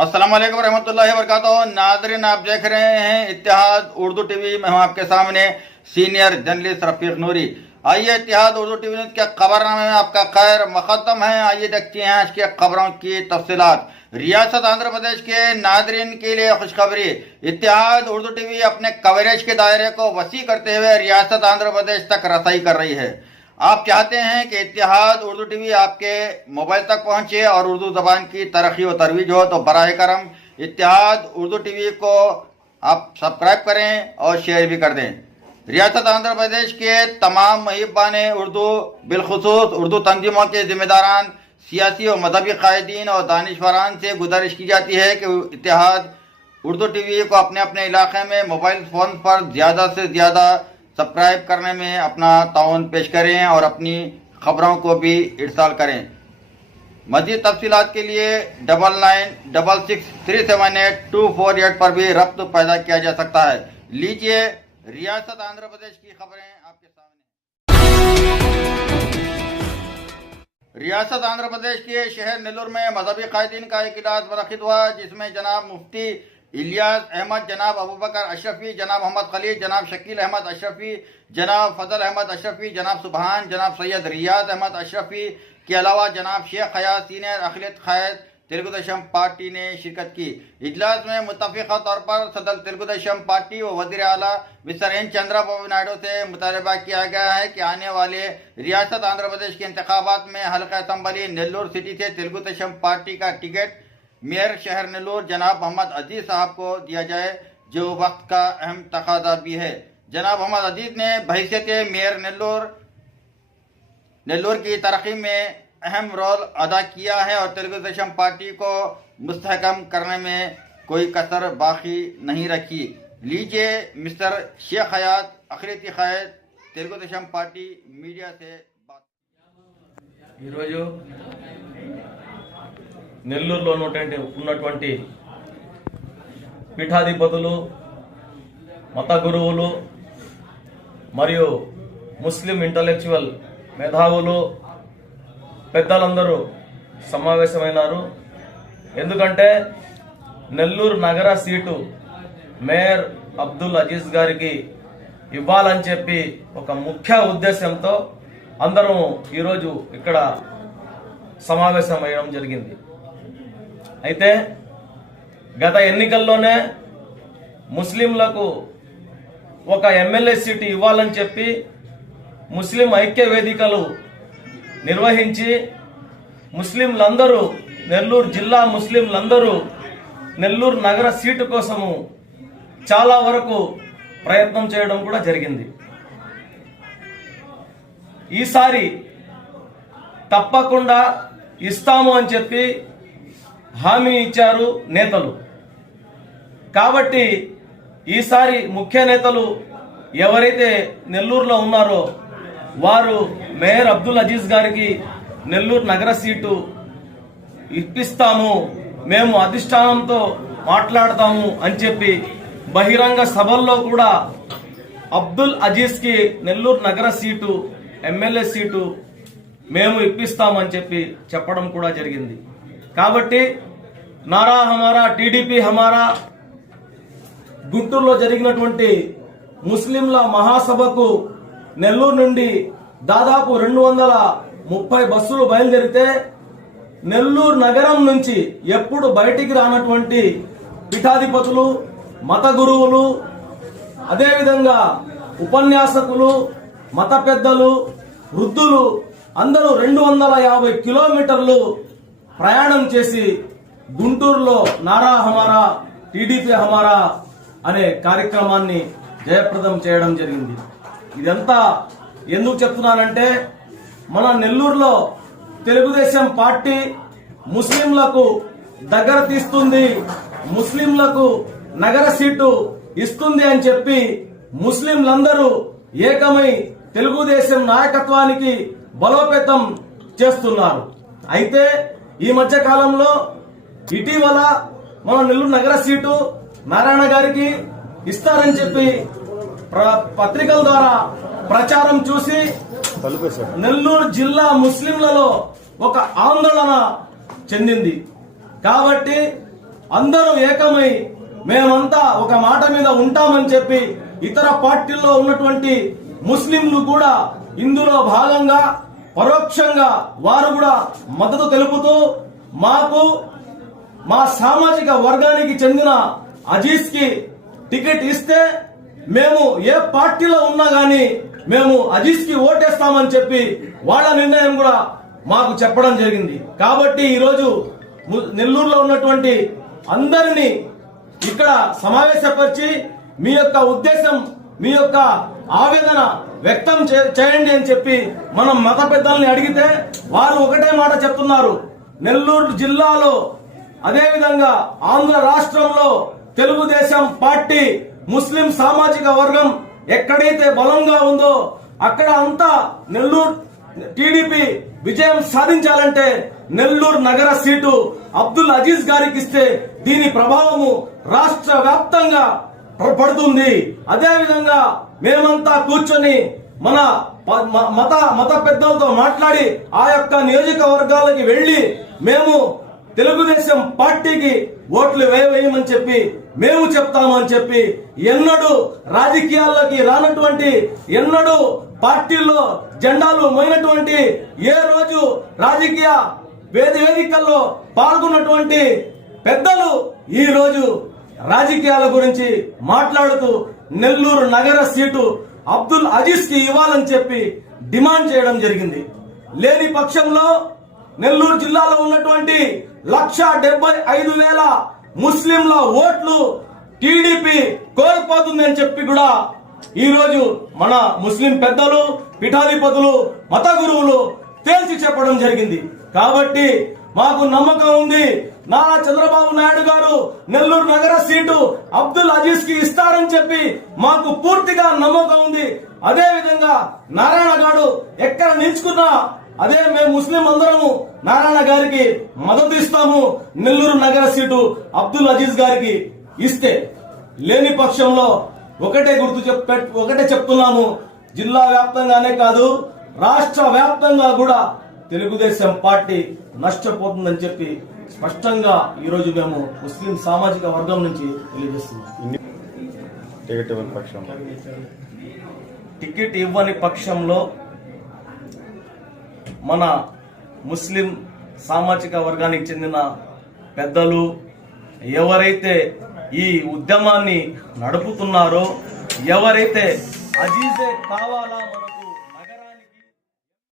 अस्सलाम वालेकुम रहमतुल्लाहि व बरकातहू। नाज़रीन, आप देख रहे हैं इत्तेहाद उर्दू टीवी में। हम आपके सामने सीनियर जर्नलिस्ट रफीक नूरी। आइए इत्तेहाद उर्दू टीवी न्यूज़ के खबरनामे में आपका खैर मुक़द्दम है। आइए देखते हैं आज के खबरों की तफसीलात। रियासत आंध्र प्रदेश के नाज़रीन के लिए खुशखबरी। इत्तेहाद उर्दू टीवी अपने कवरेज के दायरे को वसी करते हुए रियासत आंध्र प्रदेश तक रसाई कर रही है। आप चाहते हैं कि इत्तेहाद उर्दू टीवी आपके मोबाइल तक पहुंचे और उर्दू जबान की तरक्की व तरवीज हो, तो बराए करम इत्तेहाद उर्दू टीवी को आप सब्सक्राइब करें और शेयर भी कर दें। रियासत आंध्र प्रदेश के तमाम मुहिब्बान उर्दू, बिलखुसूस उर्दू तंजीमों के जिम्मेदारान, सियासी और मजहबी कायदीन और दानिशवरान से गुजारिश की जाती है कि इत्तेहाद उर्दू टीवी को अपने अपने इलाके में मोबाइल फ़ोन पर ज़्यादा से ज़्यादा सब्सक्राइब करने में अपना ताउन पेश करें और अपनी खबरों को भी इरसाल करें। मज़ीद तफसीलात के लिए 9966378248 पर भी रब्त पैदा किया जा सकता है। लीजिए रियासत आंध्र प्रदेश की खबरें आपके सामने। रियासत आंध्र प्रदेश के शहर नेल्लोर में मजहबी कायदीन का एक इजलास मुनक़िद हुआ, जिसमें जनाब मुफ्ती इलियास अहमद, जनाब अबू बकर अशरफी, जनाब मोहम्मद खलील, जनाब शकील अहमद अशरफी, जनाब फजल अहमद अशरफी, जनाब सुबहान, जनाब सैयद रियाज अहमद अशरफी के अलावा जनाब शेख हयात सीनियर अखिलत क़ायद तेलुगु देशम पार्टी ने शिरकत की। इजलास में मुत्तफ़िक़ा तौर पर सदर तेलुगु देशम पार्टी व वज़ीर आला मिस्टर एन चंद्रबाबू नायडू से मुतालबा किया गया है कि आने वाले रियासत आंध्र प्रदेश के इंतखाबात में हल्का असम्बली नेल्लोर सिटी से तेलुगु देशम पार्टी का टिकट मेयर शहर नेल्लोर जनाब मोहम्मद अजीज साहब को दिया जाए, जो वक्त का अहम तकाजा भी है। जनाब मोहम्मद अजीज ने बहैसियत मेयर नेल्लोर की तरक्की में अहम रोल अदा किया है और तेलुगु देशम पार्टी को मुस्तहकम करने में कोई कसर बाकी नहीं रखी। लीजिए मिस्टर शेख हयात अखिलती क़ायद तेलुगु देशम पार्टी मीडिया से बात। నెల్లూరులో ఉన్నటువంటి పీఠాధిపతులు, మత గురువులు మరియు ముస్లిం ఇంటలెక్చువల్ మేధావులు, పెద్దలందరూ సమావేశమైనారు. ఎందుకంటే నెల్లూరు నగర సీటు మేయర్ అబ్దుల్ అజీజ్ గారికి ఇవ్వాలని చెప్పి ఒక ముఖ్య ఉద్దేశంతో అందరం ఈరోజు ఇక్కడ సమావేశమయ్యడం జరిగింది. అయితే గత ఎన్నికల్లోనే ముస్లింలకు ఒక ఎమ్మెల్యే సీటు ఇవ్వాలని చెప్పి ముస్లిం ఐక్య వేదికలు నిర్వహించి ముస్లింలందరూ, నెల్లూరు జిల్లా ముస్లింలందరూ నెల్లూరు నగర సీటు కోసము చాలా వరకు ప్రయత్నం చేయడం కూడా జరిగింది. ఈసారి తప్పకుండా ఇస్తాము అని చెప్పి హామీ ఇచ్చారు నేతలు. కాబట్టి ఈసారి ముఖ్య నేతలు ఎవరైతే నెల్లూరులో ఉన్నారో వారు మేయర్ అబ్దుల్ అజీజ్ గారికి నెల్లూరు నగర సీటు ఇప్పిస్తాము, మేము అధిష్టానంతో మాట్లాడతాము అని చెప్పి బహిరంగ సభల్లో కూడా అబ్దుల్ అజీజ్కి నెల్లూరు నగర సీటు, ఎమ్మెల్యే సీటు మేము ఇప్పిస్తామని చెప్పి చెప్పడం కూడా జరిగింది. కాబట్టి నారా హమారా, టీడీపీ హమారా గుంటూరులో జరిగినటువంటి ముస్లింల మహాసభకు నెల్లూరు నుండి దాదాపు 230 బస్సులు బయలుదేరితే నెల్లూరు నగరం నుంచి ఎప్పుడు బయటికి రానటువంటి పీఠాధిపతులు, మత గురువులు, అదేవిధంగా ఉపన్యాసకులు, మత పెద్దలు, వృద్ధులు అందరూ 250 కిలోమీటర్లు ప్రయాణం చేసి గుంటూరులో నారా హమారా, టీడీపీ హమారా అనే కార్యక్రమాన్ని జయప్రదం చేయడం జరిగింది. ఇదంతా ఎందుకు చెప్తున్నానంటే మన నెల్లూరులో తెలుగుదేశం పార్టీ ముస్లింలకు దగ్గర తీస్తుంది, ముస్లింలకు నగర సీటు ఇస్తుంది అని చెప్పి ముస్లింలందరూ ఏకమై తెలుగుదేశం నాయకత్వానికి బలోపేతం చేస్తున్నారు. అయితే ఈ మధ్య కాలంలో ఇటీవల మన నెల్లూరు నగర సీటు నారాయణ గారికి ఇస్తారని చెప్పి పత్రికల ద్వారా ప్రచారం చూసి నెల్లూరు జిల్లా ముస్లింలలో ఒక ఆందోళన చెందింది. కాబట్టి అందరూ ఏకమై మేమంతా ఒక మాట మీద ఉంటామని చెప్పి ఇతర పార్టీల్లో ఉన్నటువంటి ముస్లింలు కూడా ఇందులో భాగంగా పరోక్షంగా వారు కూడా మద్దతు తెలుపుతూ మాకు మా సామాజిక వర్గానికి చెందిన అజీజ్ కి టికెట్ ఇస్తే మేము ఏ పార్టీలో ఉన్నా గానీ మేము అజీజ్ కి ఓటేస్తామని చెప్పి వాళ్ళ నిర్ణయం కూడా మాకు చెప్పడం జరిగింది. కాబట్టి ఈరోజు నెల్లూరులో ఉన్నటువంటి అందరినీ ఇక్కడ సమావేశపరిచి మీ యొక్క ఉద్దేశం, మీ యొక్క ఆవేదన వ్యక్తం చేయండి అని చెప్పి మనం మత పెద్దల్ని అడిగితే వారు ఒకటే మాట చెప్తున్నారు. నెల్లూరు జిల్లాలో అదేవిధంగా ఆంధ్ర రాష్ట్రంలో తెలుగుదేశం పార్టీ ముస్లిం సామాజిక వర్గం ఎక్కడైతే బలంగా ఉందో అక్కడ అంతా నెల్లూరు టీడీపీ విజయం సాధించాలంటే నెల్లూరు నగర సీటు అబ్దుల్ అజీజ్ గారికి ఇస్తే దీని ప్రభావము రాష్ట్ర వ్యాప్తంగా పడుతుంది. అదేవిధంగా మేమంతా కూర్చొని మన మత పెద్దలతో మాట్లాడి ఆ యొక్క నియోజకవర్గాలకి వెళ్లి మేము తెలుగుదేశం పార్టీకి ఓట్లు వేయమని చెప్పి మేము చెప్తామని చెప్పి ఎన్నడూ రాజకీయాల్లోకి రానటువంటి, ఎన్నడూ పార్టీల్లో జెండాలు మోయినటువంటి, ఏ రోజు రాజకీయ వేదికల్లో పాల్గొన్నటువంటి పెద్దలు ఈ రోజు రాజకీయాల గురించి మాట్లాడుతూ నెల్లూరు నగర సీటు అబ్దుల్ అజీజ్ కి ఇవ్వాలని చెప్పి డిమాండ్ చేయడం జరిగింది. లేని పక్షంలో నెల్లూరు జిల్లాలో ఉన్నటువంటి 1,75,000 ముస్లింల ఓట్లు టీడీపీ కోల్పోతుందని చెప్పి కూడా ఈ రోజు మన ముస్లిం పెద్దలు, పీఠాధిపతులు, మత గురువులు తేల్చి చెప్పడం జరిగింది. కాబట్టి మాకు నమ్మకం ఉంది, నారా చంద్రబాబు నాయుడు గారు నెల్లూరు నగర సీటు అబ్దుల్ అజీజ్ కి ఇస్తారని చెప్పి మాకు పూర్తిగా నమ్మకం ఉంది. అదే విధంగా నారాయణ గారు ఎక్కడ నిల్చుకున్నా అదే మేము ముస్లిం అందరము నారాయణ గారికి మద్దతు ఇస్తాము. నెల్లూరు నగర సీటు అబ్దుల్ అజీజ్ గారికి ఇస్తే, లేని పక్షంలో ఒకటే చెప్తున్నాము, జిల్లా వ్యాప్తంగానే కాదు రాష్ట్ర వ్యాప్తంగా కూడా తెలుగుదేశం పార్టీ నష్టపోతుందని చెప్పి స్పష్టంగా ఈరోజు మేము ముస్లిం సామాజిక వర్గం నుంచి తెలియజేస్తున్నాం. టికెట్ ఇవ్వని పక్షంలో మన ముస్లిం సామాజిక వర్గానికి చెందిన పెద్దలు ఎవరైతే ఈ ఉద్యమాన్ని నడుపుతున్నారో, ఎవరైతే అజీజే కావాలా మనకు